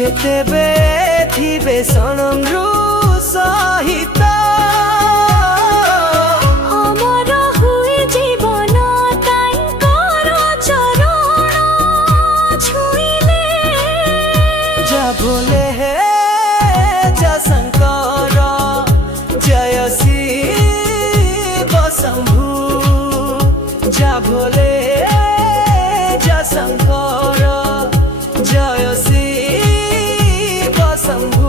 ଯେତେବେ ଥିବେ ସନମ୍ରୁ ସହିତ ଅମର ହୁଏ ଜୀବନ ତାଙ୍କର ଚରଣ ଛୁଇଁଲେ। ଯା ଭୋଲେ ହେ ଯା ଶଙ୍କର ଜୟ ଶିବ ଶମ୍ଭୁ। ଯା ଭୋଲେ ଯା ଶଙ୍କର ଜୟ ଶିବ ଶମ୍ଭୁ।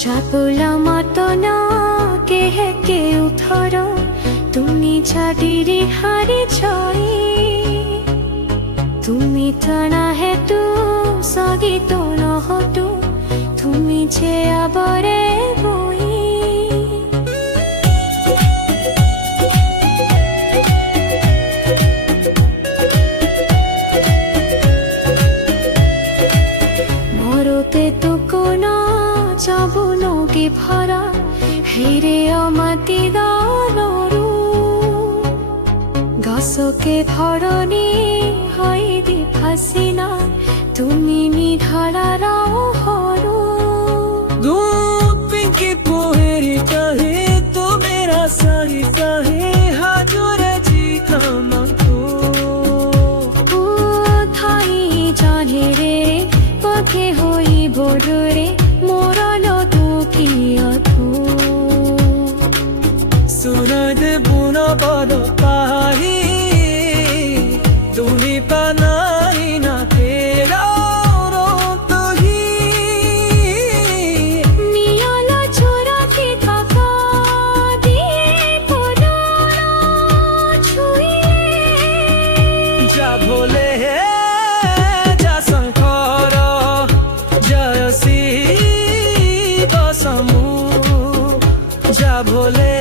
যাবলা মতন কেহে কেউ থর তুমি ছাড়িরে হারে ছই। তুমি টানা হেতু সগিত নহতু তুমি যে আবরে বই। মরতে তো কোন চাবুনকে ভরা হেরে অমাতি দানরু। গছকে ধৰণী হৈ দি ফাঁচিনা তুমি নিধৰাৰ সৰু। दूध पिंकी पोहेरी कहे तो मेरा सही कहे हाजुर जी कामको। ঠাই জানেৰে পথে হৈ বড়ৰে মৰণ দুখীয়থু। सूरज बुना बद पाही दूनी बनाई ना तेरा रो तो ही। নিয়ল চোরাকে থাকা দিয়ে পুরাণ ছুঁয়ে। যা ভোলে হে যা শঙ্কর জয় শিব শম্ভু। যা ভোলে